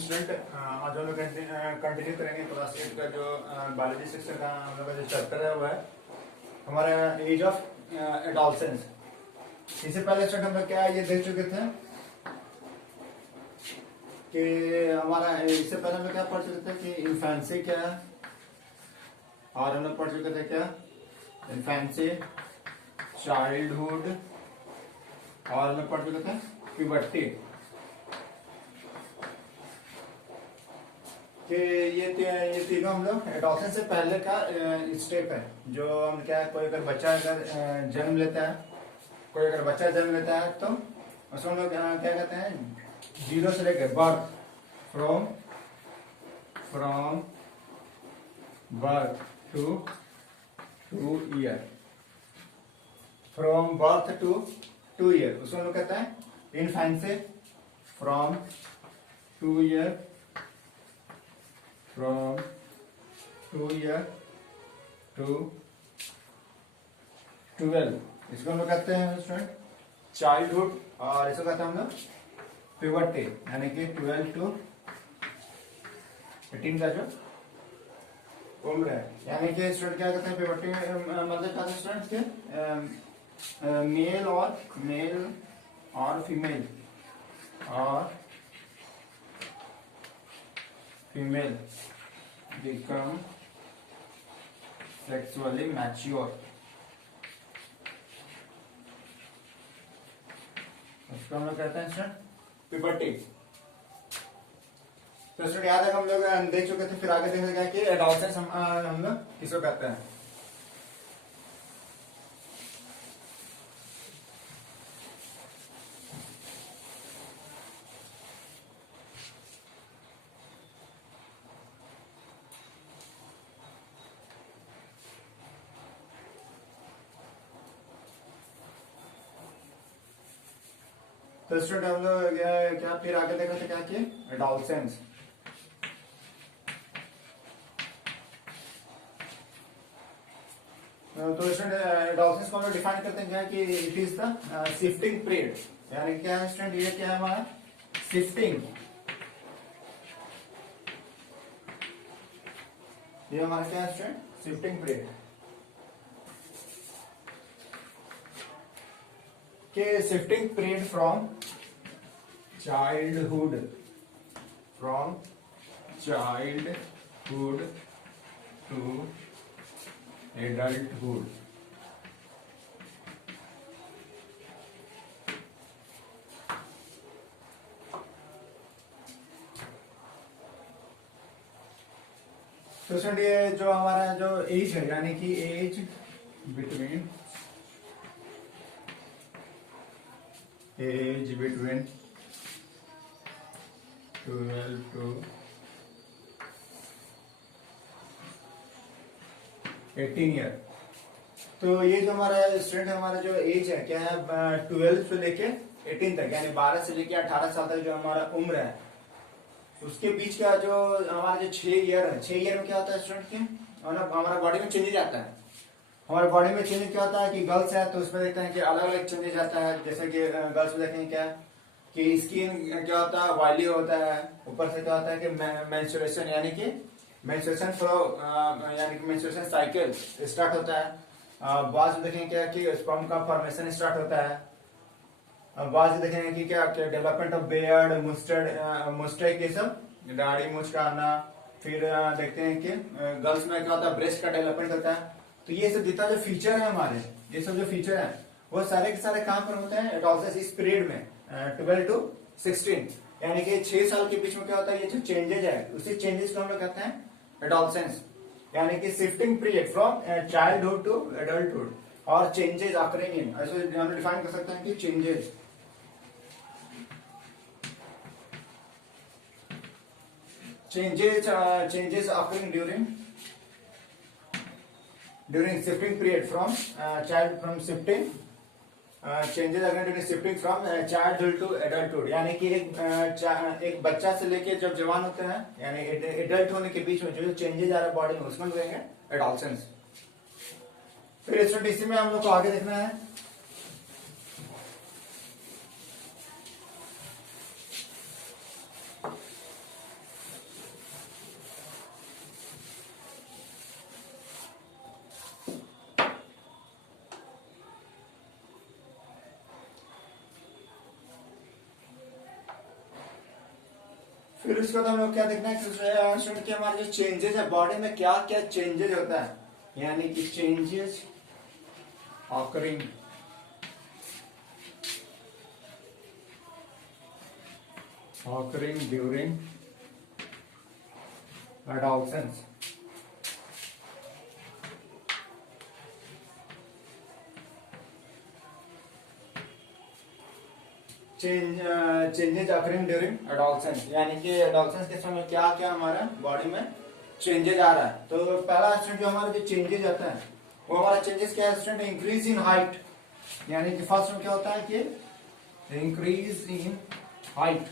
Student, आज हम लोग कंटिन्यू करेंगे क्लास 8 का जो बायोलॉजी सेक्शन का हम लोग का जो चैप्टर है वो है हमारा एज ऑफ एडोलसेंस। इससे पहले स्टूडेंट हम लोग क्या ये देख चुके थे कि हमारा इससे पहले हम लोग क्या पढ़ चुके थे कि इन्फेंसी क्या है, और हम लोग पढ़ चुके थे क्या इन्फेंसी, चाइल्डहुड, और हम लोग पढ़ चुके थे प्यूबर्टी। कि ये तीनों हम लोग एडॉप्शन से पहले का स्टेप है। जो हम क्या कोई अगर बच्चा अगर जन्म लेता है, कोई अगर बच्चा जन्म लेता है तो उसको हम लोग क्या कहते हैं, जीरो से लेकर birth, from birth two year, from birth two year, उसको हम लोग कहते हैं infancy. From 2 year, from 2 year to 12, इसको हम लोग कहते हैं स्टूडेंट चाइल्डहुड, और इसको कहते हैं हम लोग प्यूबर्टी, यानी कि 12 to 18 का जो उम्र है। यानी कि स्टूडेंट क्या कहते हैं प्यूबर्टी मतलब क्या है स्टूडेंट के मेल और फीमेल become sexually mature, उसको हम लोग कहते हैं स्टूडेंट प्यूबर्टी। तो स्टूडेंट याद है हम लोग देख चुके थे, फिर आगे देखा गया कि एडोलसेंस हम लोग किसको कहते हैं। तो स्टूडेंट हम लोग क्या फिर आगे देखा था क्या कि एडोलसेंस। तो स्टूडेंट एडोलसेंस को हम लोग डिफाइन करते हैं क्या कि it is the shifting period, यानी क्या है स्टूडेंट, ये क्या है हमारा शिफ्टिंग, ये हमारा क्या है स्टूडेंट शिफ्टिंग पीरियड। के shifting period from childhood to adulthood। तो स्टूडेंट ये जो हमारा जो एज है, यानी कि एज बिटवीन 12 to 18 ईयर। तो ये जो हमारा स्टूडेंट हमारा जो एज है क्या है 12 से लेके 18 तक, यानी 12 से लेके 18 साल तक जो हमारा उम्र है, उसके बीच का जो हमारा जो 6 ईयर है, 6 ईयर में क्या होता है स्टूडेंट की हमारा बॉडी में चेंजेज आता है। हमारे बॉडी में चेंजेज क्या होता है कि गर्ल्स है तो उसमें देखते हैं कि अलग अलग चेंजेज आता है। जैसे कि गर्ल्स में देखेंगे क्या कि स्किन क्या होता है ऑयली होता है, ऊपर से क्या होता है कि मेंस्ट्रुएशन यानी कि मेंस्ट्रुएशन फ्लो यानी कि मेंस्ट्रुएशन साइकिल स्टार्ट होता है। बाद में देखेंगे क्या कि स्पर्म का फॉर्मेशन स्टार्ट होता है। बाद में देखेंगे कि क्या डेवलपमेंट ऑफ बियर्ड, मुस्टैच, ये सब दाढ़ी मूंछ का आना। फिर देखते हैं कि गर्ल्स में क्या होता है ब्रेस्ट का डेवलपमेंट होता है। तो ये सब जितना जो फीचर है हमारे, ये सब जो फीचर है वो सारे के सारे कहां पर होते हैं एडोलसेंस इस पीरियड में 12 to 16, यानी कि 6 साल के बीच में क्या होता है ये जो चेंजेज है उसी चेंजेस को हम लोग कहते हैं एडोलसेंस, यानी कि shifting period from childhood to adulthood, और चेंजेस ऑकरिंग इन, ऐसे हम डिफाइन कर सकते हैं कि changes occurring during shifting period from shifting changes again during shifting from childhood to adulthood, यानी कि एक बच्चा से लेके जब जवान होते हैं यानी एडल्ट होने के बीच में जो चेंजेस आ रहा है बॉडी में उसमें कहेंगे एडोलसेंस। फिर स्टूडेंट इसी में हम लोग को आगे देखना है फिर उसके बाद हम लोग क्या देखना है स्टूडेंट के हमारे जो चेंजेस है बॉडी में क्या क्या चेंजेस होता है, यानी कि changes occurring during adolescence. Changes occurring during adolescence, यानी कि एडोलसेंस के समय क्या क्या हमारा बॉडी में चेंजेज आ रहा है। तो पहला स्टूडेंट जो हमारा जो चेंजेज आता है वो हमारा चेंजेस क्या है स्टूडेंट, इंक्रीज इन हाइट, यानी कि फर्स्ट में क्या होता है कि इंक्रीज इन हाइट,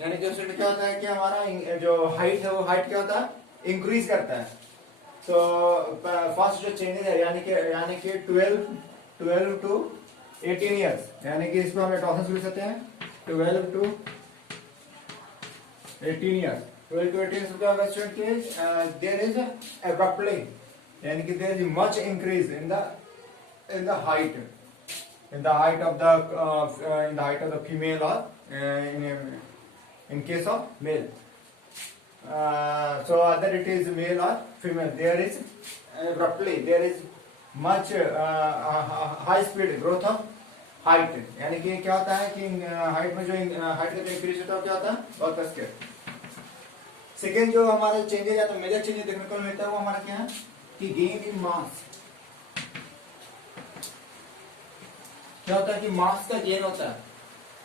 यानी कि स्टूडेंट क्या होता है कि हमारा जो हाइट है वो हाइट क्या होता है इंक्रीज करता है। तो फर्स्ट जो चेंजेज है यानी कि 12 टू 18 ईयर्स, यानी कि इसको हम एडोलसेंस लिख सकते हैं 12 टू 18 ईयर्स। 12 टू 18 क्या होगा स्टूडेंट के देयर इज अब्रप्टली, यानी कि there is much increase in the height of the female और in case of male. So either it is male or female, there is abruptly there is much high speed growth of height, यानी कि क्या होता है कि height में जो height का जो इंक्रीज होता है क्या होता है बहुत कस के। सेकेंड जो हमारे चेंजेज आता है मेजर चेंजेज देखने को मिलता है वो हमारा क्या है कि गेन इन मास, क्या होता है कि मास का गेन होता है,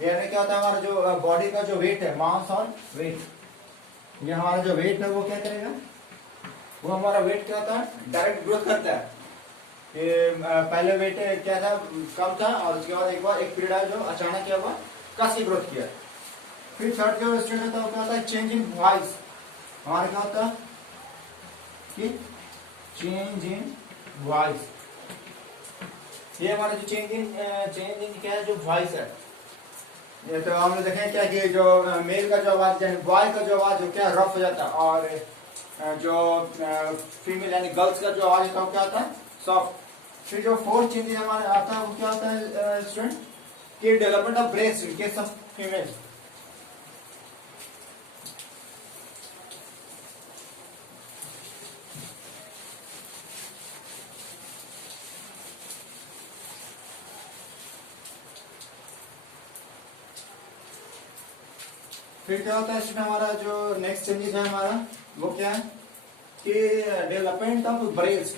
यानी क्या होता है हमारा जो बॉडी का जो वेट है मास और वेट, ये हमारा जो वेट है वो क्या करेगा, वो हमारा वेट क्या होता है डायरेक्ट ग्रोथ करता है। कि पहले वेट क्या था कम था और उसके बाद एक पीरियड है जो अचानक क्या हुआ कस की ग्रोथ किया। फिर थर्ड जो स्टेज होता है वो क्या होता है चेंज इन वॉइस, हमारा क्या होता है कि चेंज इन वॉइस, ये हमारा जो चेंज इन क्या है जो वॉइस है। ये तो हम लोग देखें क्या कि जो मेल का जो आवाज यानी बॉय का जो आवाज क्या रफ हो जाता है और जो फीमेल यानी गर्ल्स का जो आवाज होता है वो क्या होता है सॉफ्ट। फिर जो फोर्थ चेंज हमारे आता है वो क्या होता है स्टूडेंट कि development of breast in case of female. फिर क्या होता है इसमें हमारा जो नेक्स्ट चेंजेस है हमारा वो क्या है कि डेवलपमेंट ऑफ ब्रेस्ट,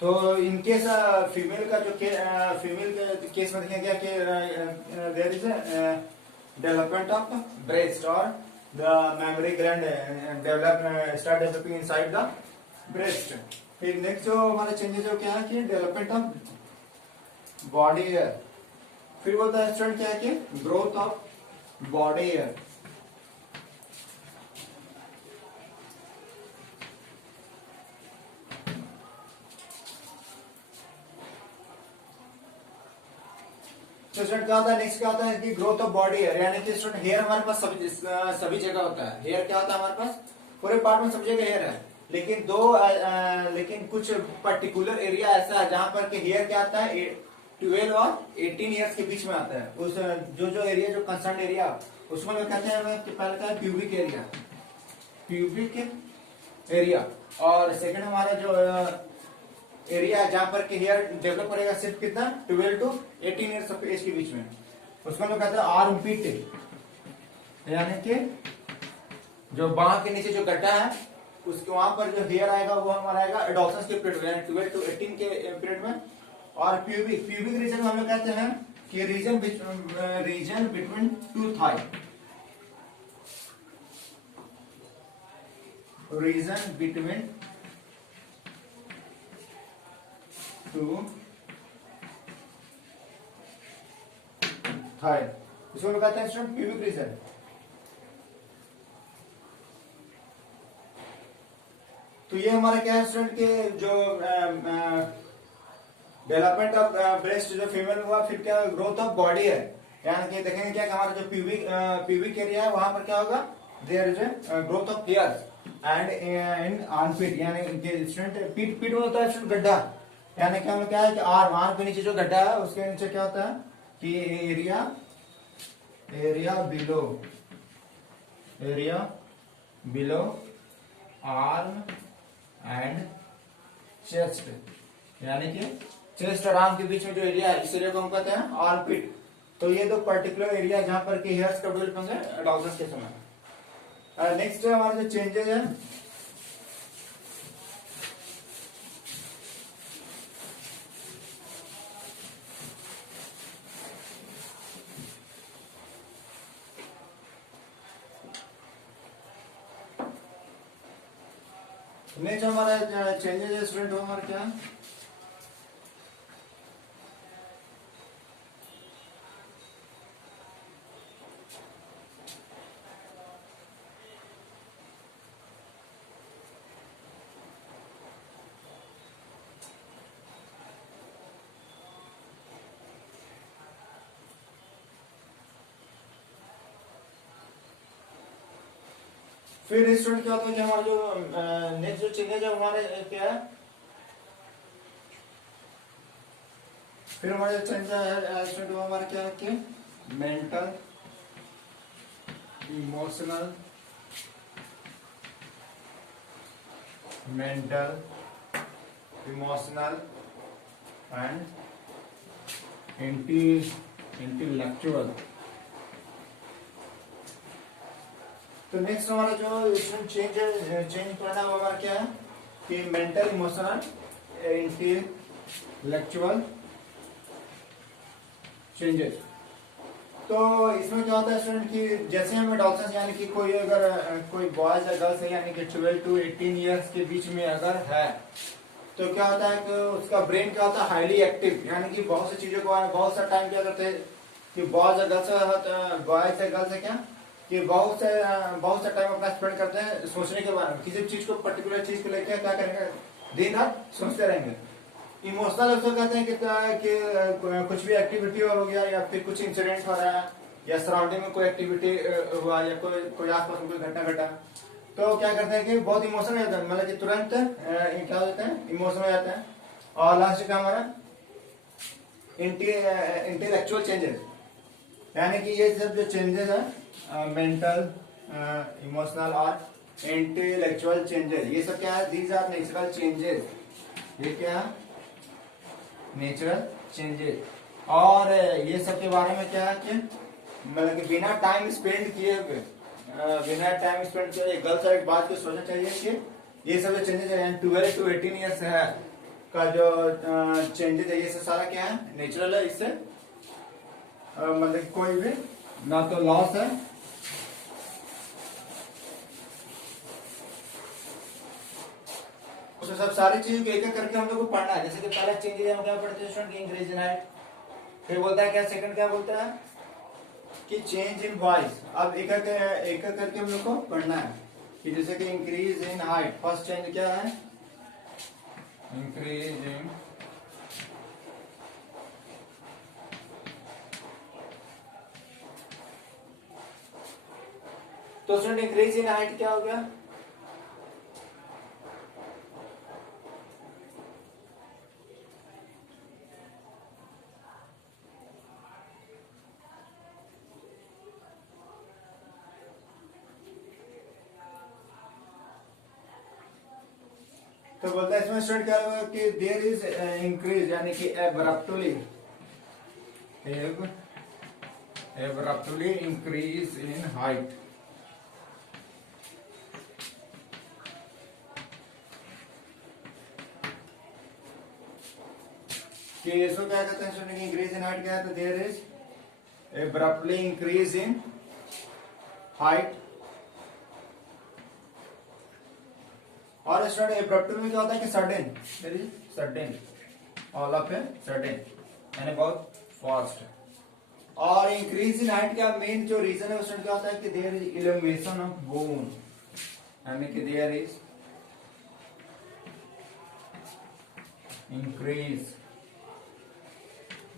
तो इनकेस फीमेल का जो फीमेल के केस में देखें क्या कि there is development of breast और the mammary gland start developing inside the breast। फिर नेक्स्ट जो हमारा चेंजेस हो क्या है कि डेवलपमेंट ऑफ बॉडी हेयर। फिर बोलता है स्टूडेंट क्या है कि growth of body hair. Student क्या होता है नेक्स्ट क्या होता है कि ग्रोथ ऑफ बॉडी हेयर, यानी कि स्टूडेंट हेयर हमारे पास सभी जगह होता है। हेयर क्या होता है हमारे पास पूरे पार्ट में सब जगह हेयर है, लेकिन लेकिन कुछ पर्टिकुलर एरिया ऐसा है जहां पर कि हेयर क्या आता है 12 और 18 इयर्स के बीच में आता है। उस जो एरिया जो कंसर्न एरिया उसमें लोग कहते हैं कि पहले का प्यूबिक एरिया और सेकंड हमारा जो एरिया जहां पर कि हेयर डेवलप करेगा सिर्फ कितना 12 टू 18 इयर्स ऑफ एज के बीच में, उसको लोग कहते हैं आर्मपिट, यानी कि जो बांह के नीचे जो गड्ढा है उसके वहां पर जो हेयर आएगा वो हमारा आएगा एडोलसेंस के पीरियड में, यानी 12 टू 18 के पीरियड में। और प्यूबिक रीजन हम लोग कहते हैं कि region between two thigh, region between two thigh, इसको लोग कहते हैं स्टूडेंट प्यूबिक रीजन। तो ये हमारा क्या है स्टूडेंट के जो डेवलपमेंट ऑफ ब्रेस्ट जो फीमेल हुआ, फिर क्या ग्रोथ ऑफ बॉडी है, यानी कि देखेंगे क्या कि हमारा जो प्यूबिक एरिया है वहां पर क्या होगा there is a growth of hairs and in armpit, यानी स्टूडेंट पीठ पीठ में होता है स्टूडेंट गड्ढा, यानी क्या क्या है कि आर्म के नीचे जो गड्ढा है उसके नीचे क्या होता है कि area below arm and chest, यानी कि चेस्ट और आर्म के बीच में जो एरिया है इस एरिया को हम कहते हैं आर्मपिट। तो ये दो पर्टिकुलर एरिया जहां पर कि हेयर्स का डेवलप होंगे डॉग्स के समय। नेक्स्ट हमारा जो चेंजेस है, नेक्स्ट हमारा चेंजेस है स्टूडेंट हमारा क्या, फिर स्टूडेंट क्या होता है कि हमारा जो नेक्स्ट जो चेंजेस है हमारे क्या है, फिर हमारे जो चेंज है स्टूडेंट हमारा क्या है कि मेंटल इमोशनल एंड इंटेलेक्चुअल। तो नेक्स्ट हमारा जो चेंज करना वो हमारा क्या है कि मेंटल इमोशनल इंटेलेक्चुअल चेंजेस। तो इसमें क्या होता है स्टूडेंट कि जैसे हम एडॉल्सेंस यानी कि कोई अगर कोई बॉयज या गर्ल्स है यानी कि 12 to 18 ईयर्स के बीच में अगर है तो क्या होता है कि उसका ब्रेन क्या होता है हाईली एक्टिव, यानी कि बहुत सी चीजों को बहुत सा टाइम क्या करते हैं कि बॉयज या गर्ल्स है क्या कि बहुत सा टाइम अपना स्पेंड करते हैं सोचने के बारे में, किसी चीज को पर्टिकुलर चीज को लेकर क्या करेंगे दिन रात सोचते रहेंगे। इमोशनल उसको कहते हैं कि कुछ भी एक्टिविटी हो गया या फिर कुछ इंसिडेंट हो रहा है या सराउंडिंग में कोई एक्टिविटी हुआ या कोई आसपास में कोई घटना घटा तो क्या करते हैं कि बहुत इमोशनल हो जाता है, मतलब कि तुरंत क्या हो जाते हैं इमोशनल हो जाते हैं। और लास्ट का हमारा इंटेलेक्चुअल चेंजेस, यानी कि ये सब जो चेंजेस है मेंटल इमोशनल और इंटेलेक्चुअल चेंजेस, ये सब क्या है दीज आर नेचुरल चेंजेस, ये क्या है नेचुरल चेंजेस। और ये सब के बारे में क्या है कि मतलब कि बिना टाइम स्पेंड किए गर्ल्स एक बात को सोचना चाहिए कि ये सब जो चेंजेस है 12 to 18 ईयर्स है का जो चेंजेस है ये सब सारा क्या है नेचुरल है, इससे मतलब कोई भी ना तो लॉस है तो सब सारी चीजों को एक एक करके हम लोग को पढ़ना है। जैसे कि पहला चेंजेस हम क्या पढ़ते हैं स्टूडेंट इंक्रीज इन हाइट, फिर बोलता है क्या सेकंड क्या बोलता है कि चेंज इन वॉइस। अब एक एक करके हम लोग को पढ़ना है कि जैसे कि increase in height, first change क्या है इंक्रीज इन तो स्टूडेंट इंक्रीज इन हाइट क्या हो गया तो बोलता है इसमें स्टूडेंट क्या होगा कि देयर इज इंक्रीज यानी कि abruptly increase in height। कि इसको क्या कहते हैं स्टूडेंट इंक्रीज इन हाइट क्या है तो there is abruptly increase in height। और स्टूडेंट एब्रप्ट में क्या होता है कि sudden all of a sudden यानी बहुत फास्ट। और इंक्रीज इन हाइट का मेन जो रीजन है स्टूडेंट क्या होता है कि there is elongation of bone, यानी कि there is increase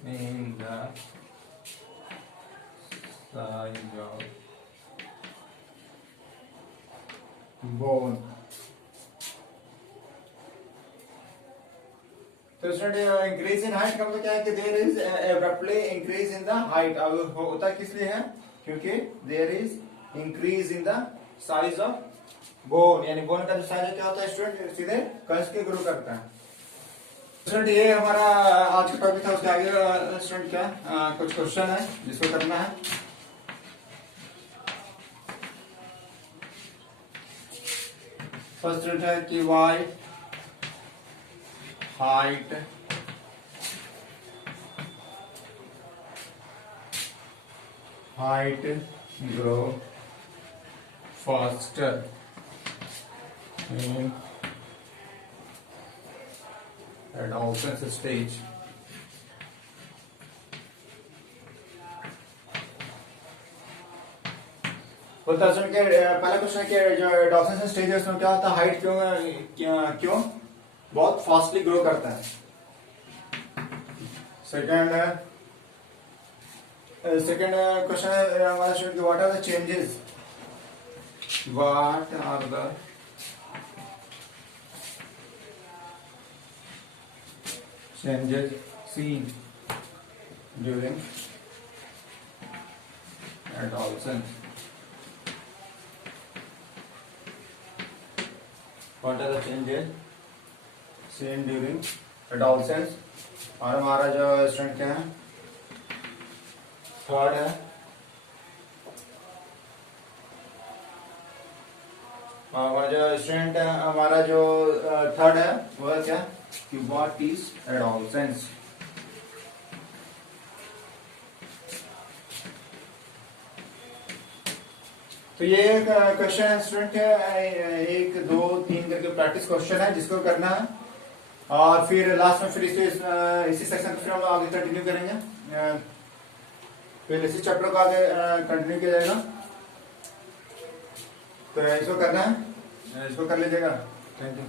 in the size of bone. तो स्टूडेंट इंक्रीज इन हाइट का मतलब क्या है कि there is abruptly increase in the height. अब होता किस लिए है, क्योंकि there is increase in the size of bone, यानी बोन का जो साइज है क्या होता है स्टूडेंट, सीधे कस के ग्रो करता है। स्टूडेंट ये हमारा आज का टॉपिक था। उसके आगे स्टूडेंट क्या कुछ क्वेश्चन है जिसको करना है। फर्स्ट स्टूडेंट है कि why height grow faster in adolescence stage। पहला क्वेश्चन कि जो एडोलेसेंस स्टेज है उसमें क्या होता है, हाइट क्यों बहुत फास्टली ग्रो करता है। सेकंड क्वेश्चन है हमारा स्टूडेंट कि what are the changes seen during adolescence। What are the changes seen during adolescence। और हमारा जो स्टूडेंट क्या है, थर्ड है हमारा जो स्टूडेंट है, हमारा जो थर्ड है वह क्या कि व्हाट इज एडोलेसेंस। तो ये क्वेश्चन है स्टूडेंट है, 1 2 3 करके प्रैक्टिस क्वेश्चन है जिसको करना है। और फिर लास्ट में फिर इसी सेक्शन को फिर हम आगे कंटिन्यू करेंगे। फिर इसी चैप्टर को आगे कंटिन्यू किया जाएगा। तो इसको करना है, इसको कर लीजिएगा। Thank you.